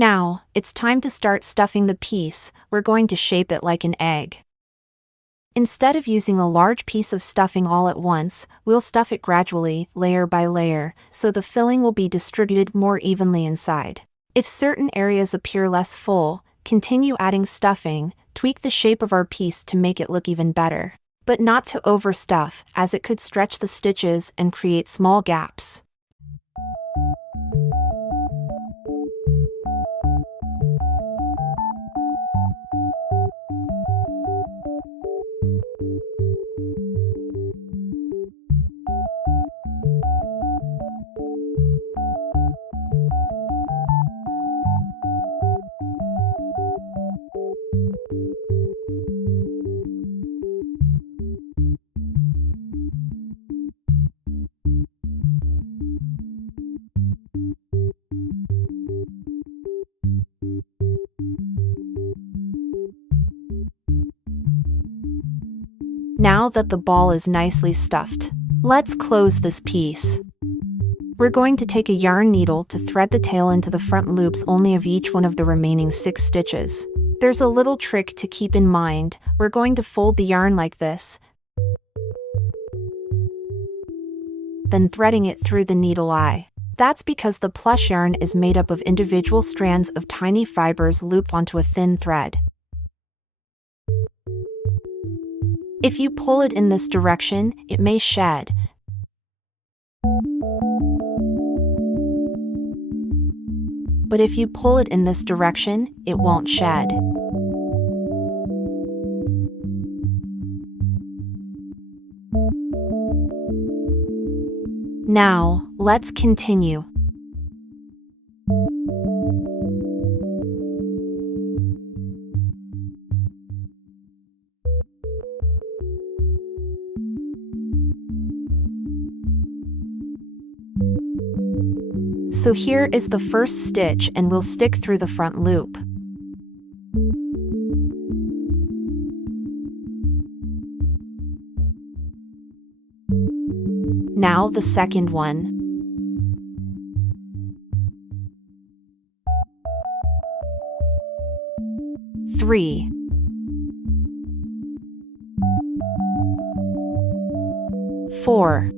Now, it's time to start stuffing the piece. We're going to shape it like an egg. Instead of using a large piece of stuffing all at once, we'll stuff it gradually, layer by layer, so the filling will be distributed more evenly inside. If certain areas appear less full, continue adding stuffing, tweak the shape of our piece to make it look even better. But not to overstuff, as it could stretch the stitches and create small gaps. Now that the ball is nicely stuffed, let's close this piece. We're going to take a yarn needle to thread the tail into the front loops only of each one of the remaining 6 stitches. There's a little trick to keep in mind. We're going to fold the yarn like this, then threading it through the needle eye. That's because the plush yarn is made up of individual strands of tiny fibers looped onto a thin thread. If you pull it in this direction, it may shed. But if you pull it in this direction, it won't shed. Now, let's continue. So here is the first stitch, and we'll stick through the front loop. Now the second one. Three. Four.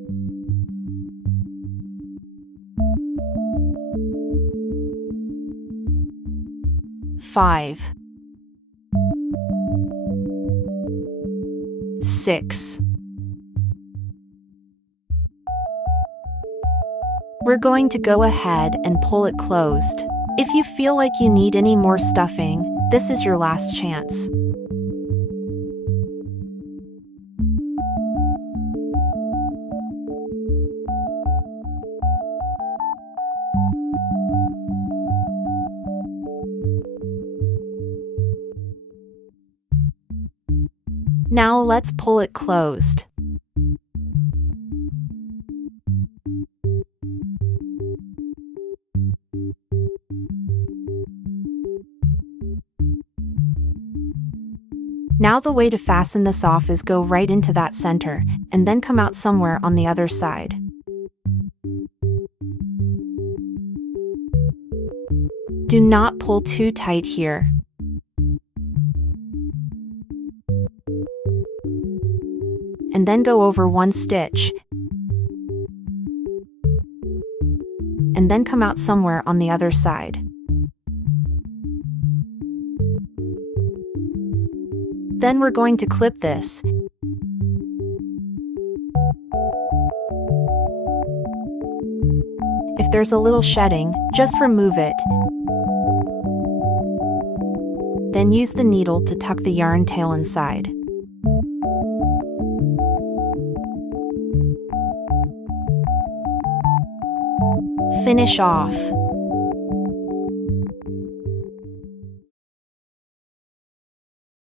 5. 6. We're going to go ahead and pull it closed. If you feel like you need any more stuffing, this is your last chance. Now let's pull it closed. Now the way to fasten this off is go right into that center, and then come out somewhere on the other side. Do not pull too tight here. And then go over one stitch, and then come out somewhere on the other side. Then we're going to clip this. If there's a little shedding, just remove it. Then use the needle to tuck the yarn tail inside. Finish off.